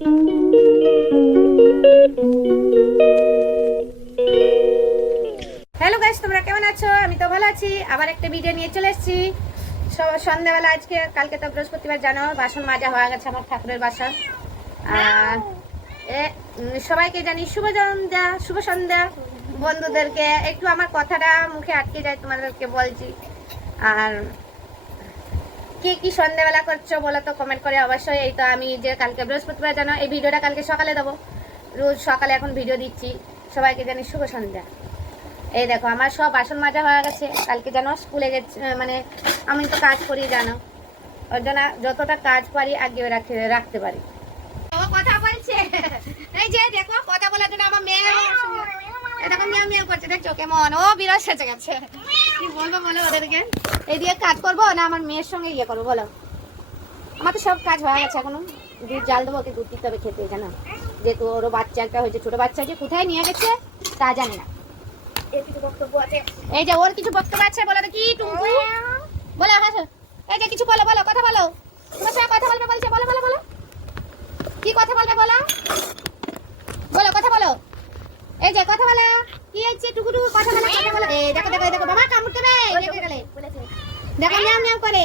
Hello guys, তোমরা কেমন আছো? আমি তো ভালো আছি। আবার একটা ভিডিও নিয়ে চলে এসেছি সন্ধ্যাবেলা। আজকে কালকে তো বৃহস্পতিবার, জানো, বাসন মাজা হয়ে গেছে আমার ঠাকুরের বাসন। আর সবাইকে জানি শুভ সন্ধ্যা, শুভ সন্ধ্যা। বন্ধুদেরকে একটু আমার কথাটা মুখে আটকে যায়, তোমাদেরকে বলছি। আর কে কি সন্ধ্যাবেলা করছো বলো তো কমেন্ট করে অবশ্যই। এই তো আমি যে কালকে বৃহস্পতিবার, জানো, এই ভিডিওটা কালকে সকালে দেবো। রোজ সকালে এখন ভিডিও দিচ্ছি। সবাইকে জানি শুভ সন্ধ্যা। এই দেখো আমার সব বাসন মাজা হয়ে গেছে। কালকে জানো স্কুলে গেছে, মানে আমি তো কাজ করি, জানো, ওর জন্য যতটা কাজ পারি আগে রাখতে পারি। ও কথা বলছে, এই যে দেখো কথা বলার জন্য আমার মেয়ে দেখো মিয়াও মিয়াও করছে, দেখছো কেমন ও বিরাট সেজে গেছে। কি বলবো বলো ওদেরকে? এই দিয়ে কাজ করবো না আমার মেয়ের সঙ্গে ইয়ে করবো বলো? আমার তো সব কাজ হয়ে গেছে, এখনো দুধ জাল দেবো, ওকে দুধ দিতে হবে খেতে, জানো, যেহেতু ওরও বাচ্চা একটা হয়েছে, ছোট বাচ্চা, যে কোথায় নিয়ে গেছে তা জানি না। এই যে ওর কিছু বক্তব্য আছে, বলো দেখি টুকু বলো। হ্যাঁ, এই যে কিছু বলো, বলো, কথা বলো। তোমার সাথে কথা বলবে বলছে, বলো বলো বলো। কি কথা বলবে বলো, বলো কথা বলো। এই যে কথা বলো, কি হচ্ছে টুকু টুকু কথা বলো, কথা বলো। এই দেখো দেখো দেখো বাবা কামড় দেবে, দেখে গেলে দেখো মিয়াও মিয়াও করে।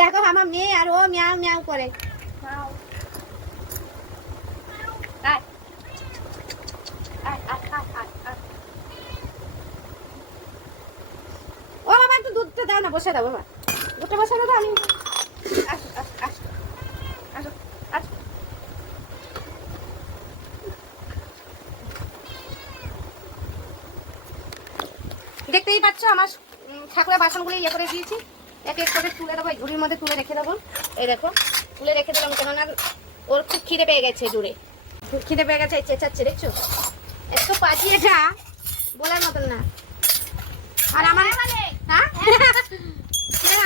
দেখো আমার মেয়ে আর ও মিয়াও মিয়াও করে। ও বাবা একটু দুধটা দাও না, বসে দাও বাবা, দুধটা বসে দাও। আমি দেখতেই পাচ্ছ আমার ঠাকুরের বাসনগুলো ইয়ে করে দিয়েছি। এক এক করে তুলে দেবো, ঝুড়ির মধ্যে তুলে রেখে দেবো। এই দেখো তুলে রেখে দিলাম, কেননা ওর খুব খিদে পেয়ে গেছে, জুড়ে খুব খিদে পেয়ে গেছে, চেঁচাচ্ছে, দেখছো একটু পাঠিয়ে যা বলার মতন না। আর আমার হ্যাঁ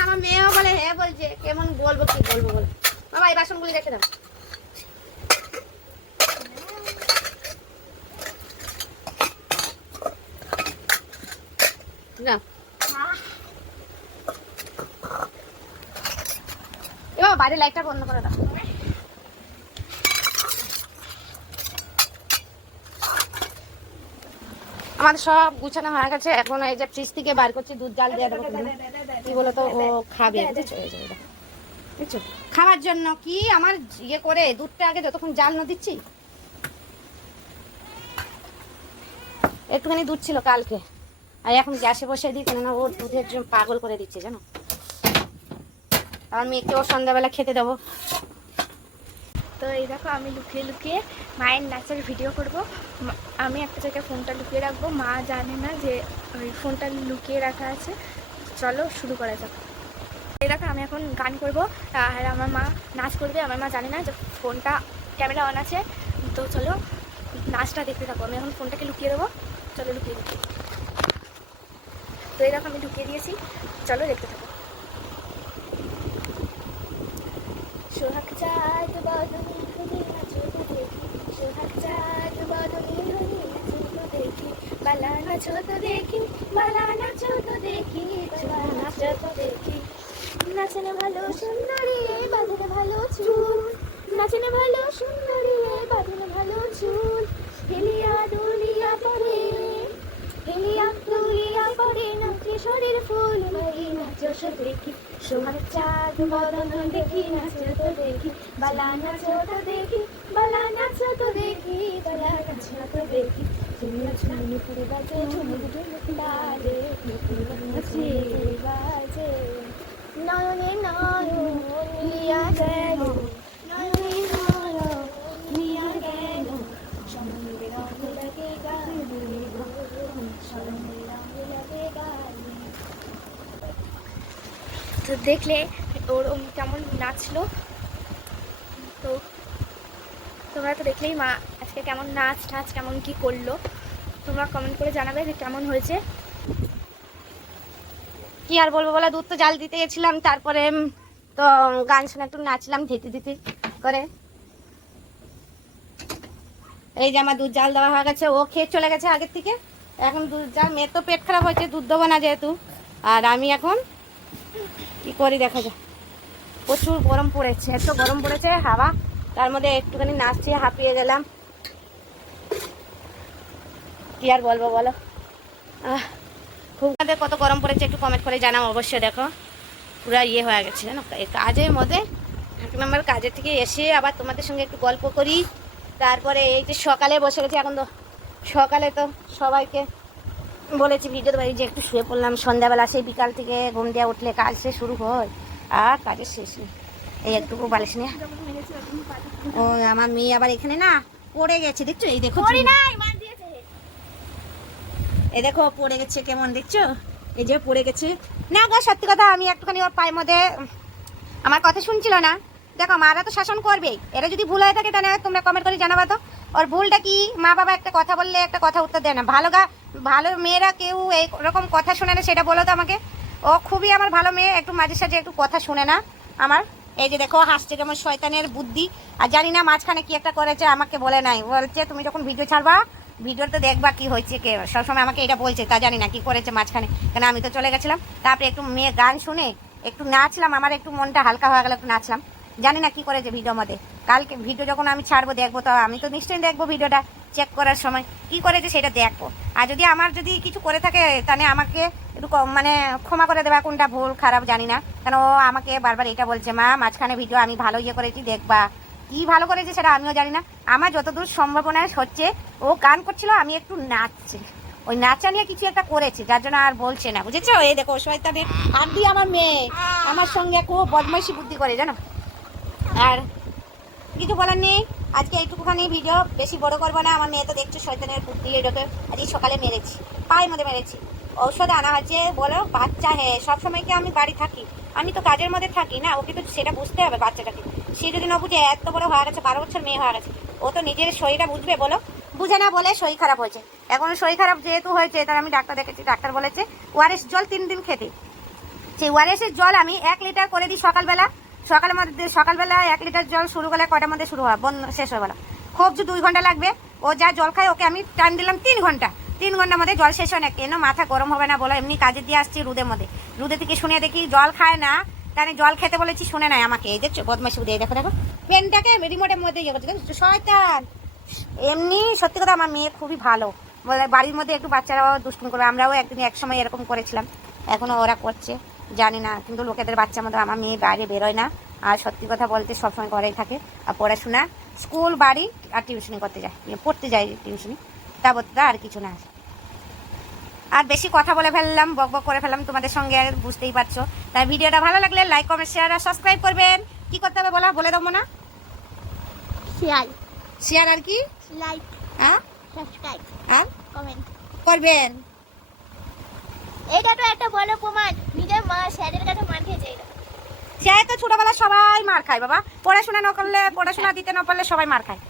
আমার মেয়েও বলে, হ্যাঁ বলছে, কেমন বলবো কি বলবো বল। বাবা এই বাসনগুলি রেখে দাও। না এবার বাইরে লাইটটা বন্ধ করে দাও। আমাদের সব গুছানো হয়ে গেছে, এখন এই যে ফ্রিজ থেকে বার করছি, দুধ জাল দিয়ে দেবো। কি বলতো ও খাবে, বুঝছো, খাওয়ার জন্য কি আমার ইয়ে করে দুধটা আগে যতক্ষণ জাল না দিচ্ছি। একটুখানি দুধ ছিল কালকে, আর এখন গ্যাসে বসে দিই, কেননা ওর দুধের জন্য পাগল করে দিচ্ছে, জানো। আর মেয়েকে ওর সন্ধ্যাবেলা খেতে দেবো। তো এই দেখো আমি লুকিয়ে লুকিয়ে মায়ের নাচের ভিডিও করব। আমি একটা জায়গায় ফোনটা লুকিয়ে রাখবো, মা জানে না যে ওই ফোনটা লুকিয়ে রাখা আছে। চলো শুরু করা যাক। এই দেখো আমি এখন গান করব আর আমার মা নাচ করবে। আমার মা জানে না যে ফোনটা ক্যামেরা অন আছে, তো চলো নাচটা দেখতে থাকো। আমি এখন ফোনটাকে লুকিয়ে দেবো, চলো লুকিয়ে দিচ্ছি। তো এই দেখো আমি লুকিয়ে দিয়েছি, চলো দেখতে থাকো। সোহাগ চাঁদ বদনে হরি নাচো তো দেখি, সোহাগ চাঁদ বদনে হরি নাচো তো দেখি, বালা নাচো তো দেখি, বালা নাচো তো দেখি, বালা নাচো তো দেখি। নাচনে ভালো সুন্দরী বাঁধনে ভালো চুল, নাচনে ভালো সুন্দরী বাঁধনে ভালো চুল, হেলিয়া দুলিয়া পরে, হেলিয়া দুলিয়া পরে নাচে শরীর ফুল মারি নাচো তো দেখি, সোহাগ চাঁদ বদনে দেখি নাচো তো দেখি, বালা নাচো তো দেখি, বালা নাচো তো দেখি, বালা নাচো তো দেখি। ঝুমুর ঝুমুর বাজে ঝুমুর ঝুমুর তালে, নাচে বাজে নয়নে নয়ন মিলিয়া গেল, নয়নে নয়ন মিলিয়া গেল, সমুদ্রে রঙ লাগে গায়ে, সমুদ্রে রঙ লাগে গায়ে। তো দেখলে ওর কেমন নাচলো, তো তোমরা তো দেখলেই মা আজকে কেমন নাচ টাচ কেমন কি করলো। তোমরা কমেন্ট করে জানাবে যে কেমন হয়েছে। কি আর বলবো বলো, দুধ তো জাল দিতে গেছিলাম, তারপরে তো গান শুনে একটু নাচলাম ধীতে ধীতে করে। এই যে আমার দুধ জাল দেওয়া হয়ে গেছে, ও খেয়ে চলে গেছে আগের থেকে। এখন দুধ যা মেয়ের তো পেট খারাপ হয়েছে, দুধ দেবো না যেহেতু। আর আমি এখন কি করি দেখা যায়। প্রচুর গরম পড়েছে, এত গরম পড়েছে হাওয়া, তার মধ্যে একটুখানি নাচছি, হাঁপিয়ে গেলাম। কি আর বলবো বলো, খুব কত গরম পড়েছে একটু কমেন্ট করে জানাও অবশ্যই। দেখো পুরো ইয়ে হয়ে গেছে জানো, এই কাজের মধ্যে এক নম্বর কাজের থেকে এসে আবার তোমাদের সঙ্গে একটু গল্প করি। তারপরে এই যে সকালে বসে গেছি, এখন তো সকালে তো সবাইকে বলেছি ভিডিও দেবো, এই যে একটু শুয়ে পড়লাম। সন্ধ্যাবেলা সেই বিকাল থেকে ঘুম দিয়ে উঠলে কাজ সে শুরু হয়, আর কাজের শেষ নেই। এই একটুকু বালিশ নিয়ে ও আমার মেয়ে আবার এখানে না পড়ে গেছে, দেখছো? এই দেখো এই দেখো পড়ে গেছে কেমন, দেখছো? এই যে পড়ে গেছে না গো, সত্যি কথা আমি একটুখানি ওর পায়ের মধ্যে, আমার কথা শুনছিল না। দেখো মারা তো শাসন করবেই, এরা যদি ভুল হয়ে থাকে তাহলে তোমরা কমেন্ট করে জানাবা তো ওর ভুলটা কি। মা বাবা একটা কথা বললে একটা কথা উত্তর দেয় না। ভালো মেয়েরা কেউ এইরকম কথা শোনে না, সেটা বলো তো আমাকে। ও খুবই আমার ভালো মেয়ে, একটু মাঝে সাঝে একটু কথা শুনে না আমার। এই যে দেখো হাসছে যেমন শয়তানের বুদ্ধি। আর জানি না মাঝখানে কি একটা করেছে, আমাকে বলে নাই, বলছে তুমি যখন ভিডিও ছাড়বা ভিডিওতে দেখবা কি হয়েছে। কে সবসময় আমাকে এটা বলছে, তা জানি না কি করেছে মাঝখানে, কেন আমি তো চলে গেছিলাম। তারপরে একটু মেয়ে গান শুনে একটু নাচলাম, আমার একটু মনটা হালকা হয়ে গেল, একটু নাচলাম। জানি না কি করেছে ভিডিওর মধ্যে। কালকে ভিডিও যখন আমি ছাড়বো দেখবো, তো আমি তো নিশ্চয়ই দেখবো ভিডিওটা চেক করার সময় কি করেছে সেটা দেখবো। আর যদি আমার যদি কিছু করে থাকে তাহলে আমাকে একটু মানে ক্ষমা করে দেবা, কোনটা ভুল খারাপ জানি না। কেন ও আমাকে বারবার এটা বলছে, মা মাঝখানে ভিডিও আমি ভালো ইয়ে করেছি দেখবা। কি ভালো করেছে সেটা আমিও জানি না। আমার যতদূর সম্ভাবনা হচ্ছে ও গান করছিল, আমি একটু নাচছি, ওই নাচা নিয়ে কিছু একটা করেছে, যার জন্য আর বলছে না, বুঝেছো? এই দেখো শয়তানে আর দিয়ে আমার মেয়ে আমার সঙ্গে খুব বদমাইশি বুদ্ধি করে জানো। আর কিছু বলার নেই, আজকে এইটুকুখানি ভিডিও, বেশি বড় করবো না। আমার মেয়ে তো দেখছো শয়তানের বুদ্ধি, এটাকে আজকে সকালে মেরেছি, পায়ের মধ্যে মেরেছি। ঔষধ আনা হচ্ছে, বলো বাচ্চা হ্যাঁ সবসময় কি আমি বাড়ি থাকি? আমি তো কাজের মধ্যে থাকি না, ওকে তো সেটা বুঝতে হবে বাচ্চাটাকে। সে যদি না বুঝে, এত বড় হয়ে গেছে, 12 বছর মেয়ে হয়ে গেছে, ও তো নিজের শরীরটা বুঝবে বলো? বুঝে না বলে শরীর খারাপ হয়েছে। এখন শরীর খারাপ যেহেতু হয়েছে, তার আমি ডাক্তার দেখেছি, ডাক্তার বলেছে ওআরএস জল 3 দিন খেতে। সেই ওআরএসের জল আমি 1 লিটার করে দিই সকালবেলা। সকালবেলা 1 লিটার জল শুরু করলে কয়টার মধ্যে শুরু হয়, শেষ হয়ে গেল। খুব যে 2 ঘন্টা লাগবে। ও যা জল খায় ওকে আমি টাইম দিলাম 3 ঘন্টা। 3 ঘন্টার মধ্যে জল শেষ হয় না। কেন মাথা গরম হবে না বলো? এমনি কাজে দিয়ে আসছি রোদের মধ্যে, রোদে থেকে শুনে দেখি জল খায় না, তাহলে জল খেতে বলেছি শুনে নাই আমাকে। এই দেখছো বদমাইশি বুদ্ধি, দেখো দেখো পেনটাকে রিমোটের মধ্যে ইয়ে করছে, দেখছো শয়তান। এমনি সত্যি কথা আমার মেয়ে খুবই ভালো, বলে বাড়ির মধ্যে একটু বাচ্চারাও দুষ্টুম করবে, আমরাও এক সময় এরকম করেছিলাম, এখনও ওরা করছে জানি না। কিন্তু লোকেদের বাচ্চার মতো আমার মেয়ে বাইরে বেরোয় না। আর সত্যি কথা বলতে সবসময় ঘরেই থাকে, আর পড়াশোনা স্কুল বাড়ি আর টিউশনি করতে যায়, পড়তে যায় টিউশনি, তারপর আর কিছু না। আর বেশি কথা বলে ফেললাম, বক বক করে ফেললাম তোমাদের সঙ্গে, বুঝতেই পারছো। তাই ভিডিওটা ভালো লাগলে লাইক কমেন্ট শেয়ার আর সাবস্ক্রাইব করবেন। কি করতে হবে বলে দেবো না? শেয়ার আর কি লাইক, হ্যাঁ সাবস্ক্রাইব আর কমেন্ট করবেন। এটা তো একটা বড় প্রমাণ, নিজের মা স্যারের কাছে মার খেয়েছে। সে তো ছোটবেলা সবাই মার খায় বাবা, পড়াশোনা না করলে, পড়াশোনা দিতে না পারলে সবাই মার খায়।